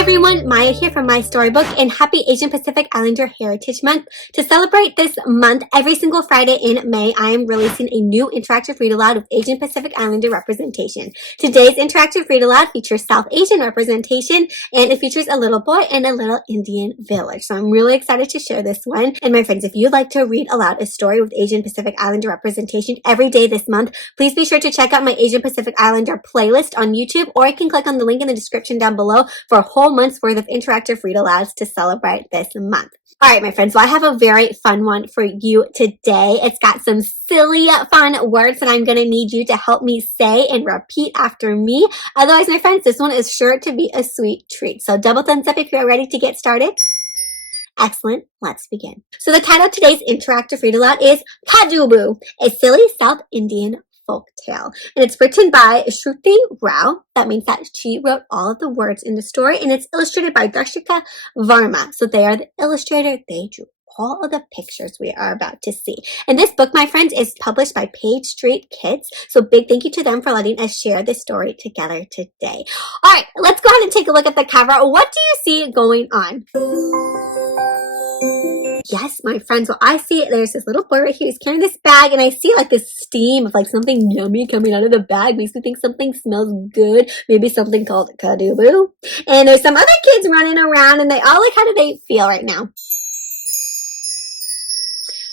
everyone, Maya here from MaiStoryBook, and happy Asian Pacific Islander Heritage Month. To celebrate this month, every single Friday in May, I am releasing a new interactive read aloud with Asian Pacific Islander representation. Today's interactive read aloud features South Asian representation, and it features a little boy in a little Indian village. So I'm really excited to share this one. And my friends, if you'd like to read aloud a story with Asian Pacific Islander representation every day this month, please be sure to check out my Asian Pacific Islander playlist on YouTube, or you can click on the link in the description down below for a whole month's worth of interactive read alouds to celebrate this month. All right, my friends, so I have a very fun one for you today. It's got some silly, fun words that I'm going to need you to help me say and repeat after me. Otherwise, my friends, this one is sure to be a sweet treat. So double thumbs up if you're ready to get started. Excellent. Let's begin. So the title of today's interactive read aloud is Kadooboo, a silly South Indian folk tale. And it's written by Shruthi Rao. That means that she wrote all of the words in the story, and it's illustrated by Darshika, Varma. So they are the illustrator. They drew all of the pictures we are about to see. And this book, my friends, is published by Pagestreet Kids. So big thank you to them for letting us share this story together today. All right, let's go ahead and take a look at the cover. What do you see going on? Yes, my friends, well, I see there's this little boy right here. He's carrying this bag, and I see like this steam of like something yummy coming out of the bag. Makes me think something smells good. Maybe something called Kadooboo. And there's some other kids running around, and they all like, how do they feel right now?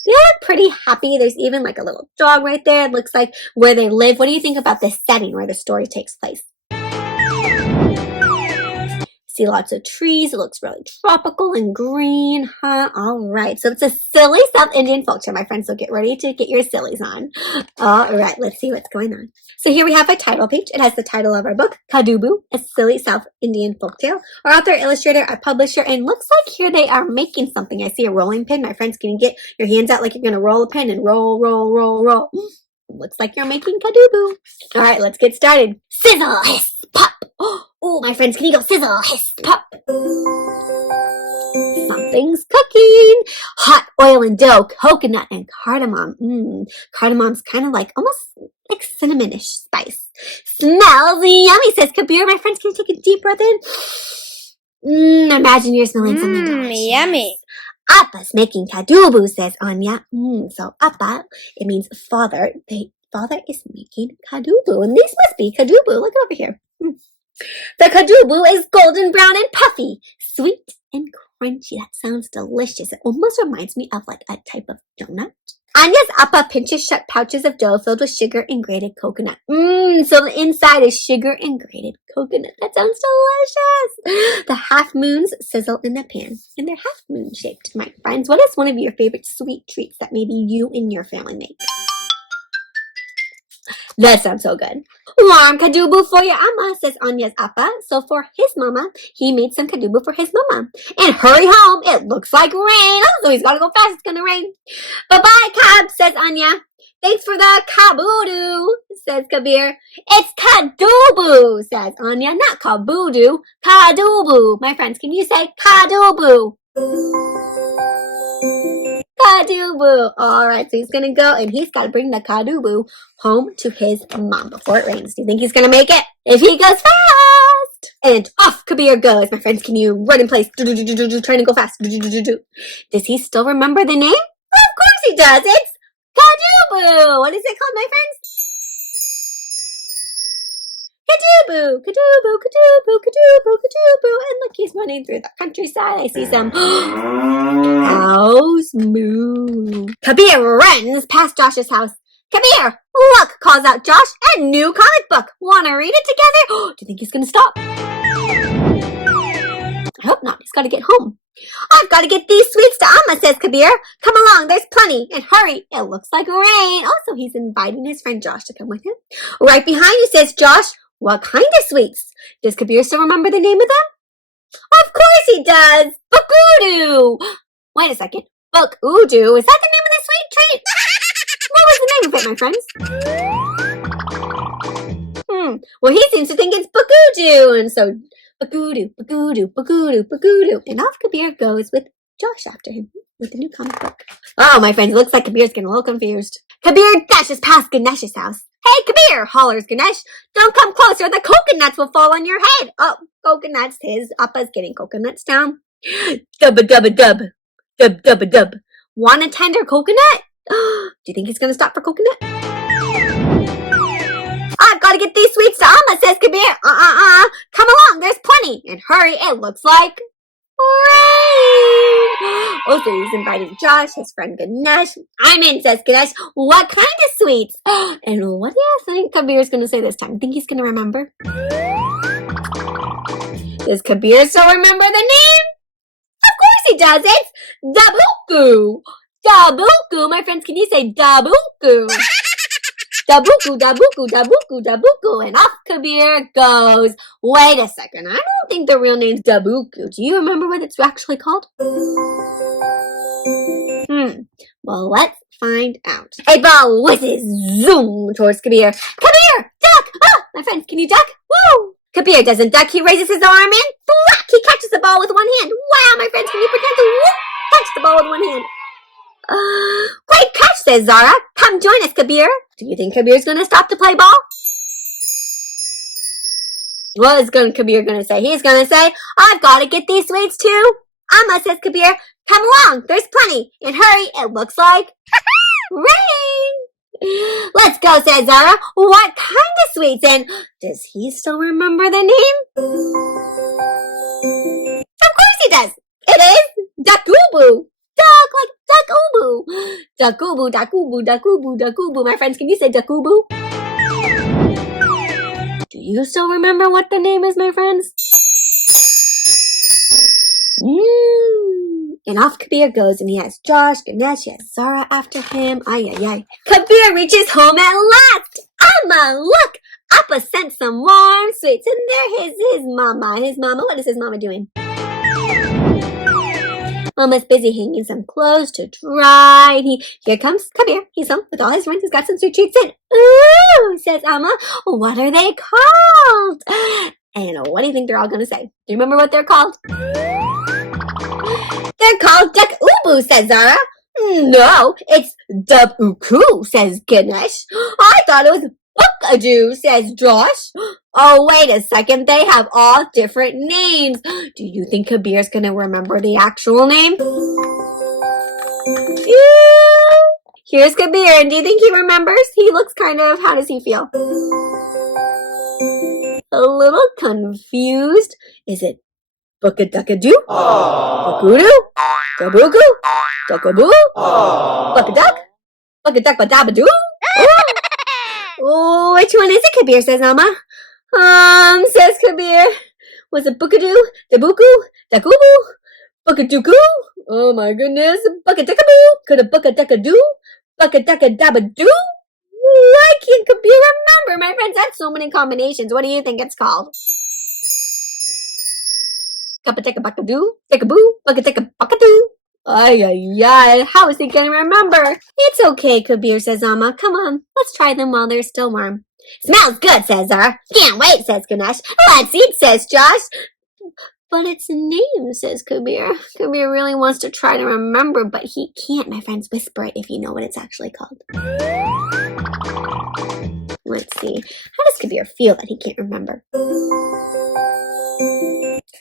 They all look pretty happy. There's even like a little dog right there. It looks like where they live. What do you think about the setting where the story takes place? See lots of trees. It looks really tropical and green, huh? All right. So it's a silly South Indian folktale, my friends. So get ready to get your sillies on. All right. Let's see what's going on. So here we have a title page. It has the title of our book, Kadooboo, a silly South Indian folktale. Our author, illustrator, our publisher, and looks like here they are making something. I see a rolling pin. My friends, can you get your hands out like you're going to roll a pin and roll, roll, roll, roll? Looks like you're making Kadooboo. All right, let's get started. Sizzle, hiss, pop. Oh, my friends, can you go sizzle, hiss, pop? Something's cooking. Hot oil and dough, coconut and cardamom. Cardamom's kind of like almost like cinnamonish spice. Smells yummy, says Kabir. My friends, can you take a deep breath in? Imagine you're smelling something delicious. Yummy. Appa's making Kadooboo, says Anya. So Appa, it means father. Father is making Kadooboo, and these must be Kadooboo. Look over here. The Kadooboo is golden brown and puffy, sweet and crunchy. That sounds delicious. It almost reminds me of like a type of donut. Anya's Appa pinches shut pouches of dough filled with sugar and grated coconut. So the inside is sugar and grated coconut. That sounds delicious. The half moons sizzle in the pan, and they're half moon shaped. My friends, what is one of your favorite sweet treats that maybe you and your family make? That sounds so good. Warm Kadooboo for your Amma, says Anya's Appa. So for his mama, he made some Kadooboo for his mama. And hurry home, it looks like rain. Oh, so he's gotta go fast, it's gonna rain. Bye-bye, Kab, says Anya. Thanks for the kaboodoo, says Kabir. It's Kadooboo, says Anya. Not kaboodoo, Kadooboo. My friends, can you say Kadooboo? Kadooboo. All right, so he's going to go, and he's got to bring the Kadooboo home to his mom before it rains. Do you think he's going to make it? If he goes fast. And off Kabir goes. My friends, can you run in place? Trying to go fast. Does he still remember the name? Of course he does. It's Kadooboo. What is it called, my friends? Kadooboo, Kadooboo, Kadooboo, Kadooboo, Kadooboo. And look, he's running through the countryside. I see some cows moo. Kabir runs past Josh's house. Kabir, look, calls out Josh, a new comic book. Want to read it together? Do you think he's going to stop? I hope not. He's got to get home. I've got to get these sweets to Amma, says Kabir. Come along, there's plenty. And hurry, it looks like rain. Also, he's inviting his friend Josh to come with him. Right behind you, says Josh. What kind of sweets? Does Kabir still remember the name of them? Of course he does. Book-oo-doo. Wait a second. Book-oo-doo. Is that the name of the sweet treat? What was the name of it, my friends? Well, he seems to think it's book-oo-doo. And so, book-oo-doo, book-oo-doo, book-oo-doo, book-oo-doo. And off Kabir goes with Josh after him with the new comic book. Oh, my friends, it looks like Kabir's getting a little confused. Kabir dashes past Ganesh's house. Hey, Kabir, hollers Ganesh. Don't come closer, the coconuts will fall on your head. Oh, coconuts, his Appa's getting coconuts down. Dub-a-dub-a-dub. Dub-dub-a-dub. Want a tender coconut? Do you think he's going to stop for coconut? I've got to get these sweets to Amma, says Kabir. Come along, there's plenty. And hurry, it looks like rain. Also, he's inviting Josh, his friend Ganesh. I'm in, says Ganesh. What kind of sweets? And what do you think Kabir's going to say this time? Think he's going to remember? Does Kabir still remember the name? Of course he does. It's Dabuku. Dabuku. My friends, can you say Dabuku? Dabuku, Dabuku, Dabuku, Dabuku. And off Kabir goes. Wait a second. I don't think the real name's Dabuku. Do you remember what it's actually called? Well, let's find out. A ball whizzes zoom towards Kabir. Kabir, duck! Oh, my friends, can you duck? Woo! Kabir doesn't duck. He raises his arm and thwack! He catches the ball with one hand. Wow, my friends, can you pretend to catch the ball with one hand? Great catch, says Zara. Come join us, Kabir. Do you think Kabir's going to stop to play ball? What is Kabir going to say? He's going to say, I've got to get these sweets too. Amma, says Kabir. Come along, there's plenty. And hurry, it looks like rain. Let's go, says Zara. What kind of sweets? And does he still remember the name? Of course he does. It is Dakooboo. Duck, like Dakooboo. Dakooboo, Dakooboo, Dakooboo, Dakooboo. My friends, can you say Dakooboo? Do you still remember what the name is, my friends? And off Kabir goes, and he has Josh, Ganesh, he has Zara after him. Ay, ay, ay. Kabir reaches home at last. Amma, look! Appa sent some warm sweets, and there is his mama. His mama, what is his mama doing? Mama's busy hanging some clothes to dry. Here comes Kabir. He's home with all his friends. He's got some sweet treats in. Ooh, says Amma. What are they called? And what do you think they're all going to say? Do you remember what they're called? They're called Dakooboo, says Zara. No, it's Dabuku, says Ganesh. I thought it was Bookadoo, says Josh. Oh, wait a second. They have all different names. Do you think Kabir's going to remember the actual name? Here's Kabir. And do you think he remembers? He looks kind of, how does he feel? A little confused. Is it Bookadoo? Bookadoo? Dabuku? Dakooboo? Buckaduck? Buckaduck-badabadoo? Oh, which one is it, Kabir, says Amma. Says Kabir. Was it Bookadoo? Dabuku? Dakooboo? Bookadooku? Oh my goodness. Buckadackaboo? Could a Buckadackadoo? Buckadackadabadoo? Why can't Kabir remember? My friends, that's so many combinations. What do you think it's called? Kappa-tekka-buckadoo? Tekka-boo? Buckadecka-buckadoo? Ay, ay, ay. How is he going to remember? It's okay, Kabir, says Amma. Come on, let's try them while they're still warm. Smells good, says Zara. Can't wait, says Ganesh. Let's eat, says Josh. But its name, says Kabir. Kabir really wants to try to remember, but he can't. My friends, whisper it if you know what it's actually called. Let's see. How does Kabir feel that he can't remember?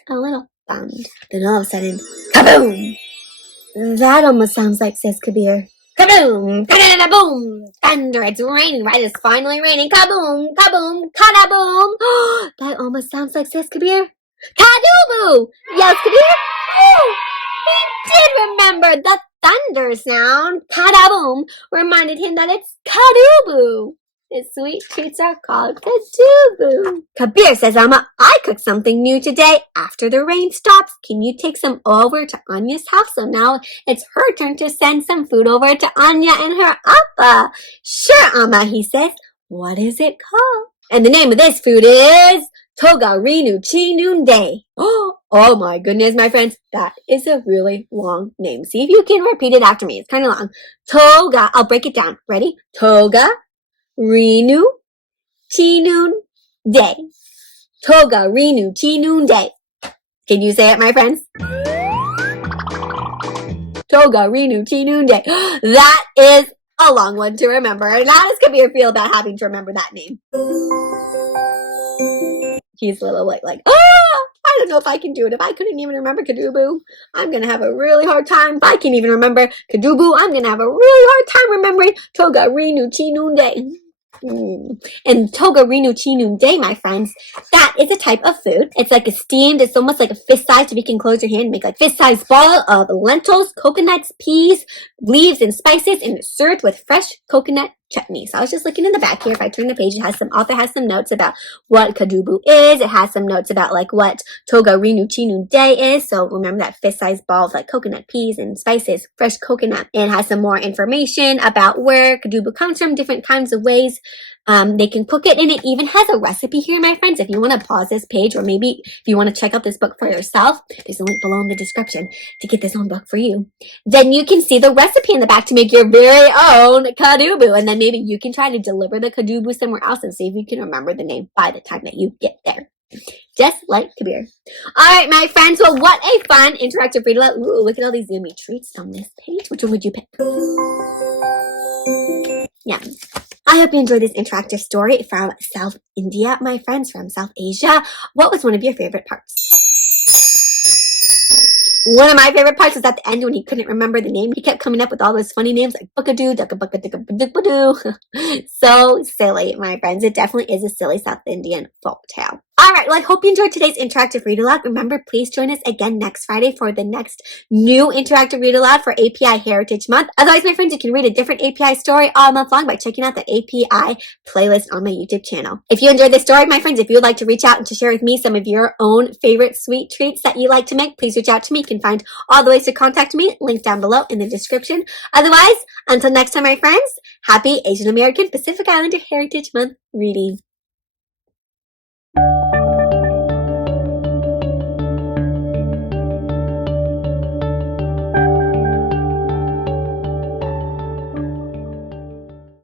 A little bummed. Then all of a sudden, kaboom! That almost sounds like, says Kabir. Kaboom! Ka-da-da-da-boom! Thunder! It's raining, right? It's finally raining. Kaboom! Kaboom! Ka-da-boom! That almost sounds like, says Kabir. Kadooboo! Yells Kabir. Oh! He did remember the thunder sound. Ka-da-boom! Reminded him that it's Kadooboo. His sweet treats are called Kadooboo. Kabir, says Amma, I cooked something new today. After the rain stops, can you take some over to Anya's house? So now it's her turn to send some food over to Anya and her Appa. Sure, Amma, he says. What is it called? And the name of this food is Toga Rinu Chinunde. Oh my goodness, my friends. That is a really long name. See if you can repeat it after me. It's kind of long. Toga. I'll break it down. Ready? Toga Rinu Chinun Day. Toga Rinu Chinun Day. Can you say it, my friends? Toga Rinu Chinun Day. That is a long one to remember. And how does Kabir feel about having to remember that name? He's a little like, I don't know if I can do it. If I couldn't even remember Kadooboo, I'm going to have a really hard time. If I can't even remember Kadooboo, I'm going to have a really hard time remembering Toga Rinu Chinun Day. And Toga Rinu Chinun Day, my friends, that is a type of food. It's like a steamed, it's almost like a fist size. If you can close your hand and make like fist size ball of lentils, coconuts, peas, leaves, and spices, and it's served with fresh coconut chutney. So I was just looking in the back here. If I turn the page, author has some notes about what Kadooboo is. It has some notes about like what Toga Rinu Chinun Day is. So remember that fist-sized ball of like coconut, peas, and spices, fresh coconut. And it has some more information about where Kadooboo comes from, different kinds of ways they can cook it. And it even has a recipe here, my friends. If you want to pause this page, or maybe if you want to check out this book for yourself, there's a link below in the description to get this own book for you. Then you can see the recipe in the back to make your very own Kadooboo. And then maybe you can try to deliver the Kadooboo somewhere else and see if you can remember the name by the time that you get there. Just like Kabir. Alright, my friends. Well, what a fun interactive read aloud. Ooh, look at all these yummy treats on this page. Which one would you pick? Yeah. I hope you enjoyed this interactive story from South India, my friends, from South Asia. What was one of your favorite parts? One of my favorite parts was at the end when he couldn't remember the name. He kept coming up with all those funny names like Buckadoo, Duckaboo. So silly, my friends. It definitely is a silly South Indian folk tale. Alright, well, I hope you enjoyed today's interactive read aloud. Remember, please join us again next Friday for the next new interactive read aloud for API Heritage Month. Otherwise, my friends, you can read a different API story all month long by checking out the API playlist on my YouTube channel. If you enjoyed this story, my friends, if you would like to reach out and to share with me some of your own favorite sweet treats that you like to make, please reach out to me. You can find all the ways to contact me linked down below in the description. Otherwise, until next time, my friends, happy Asian American Pacific Islander Heritage Month reading.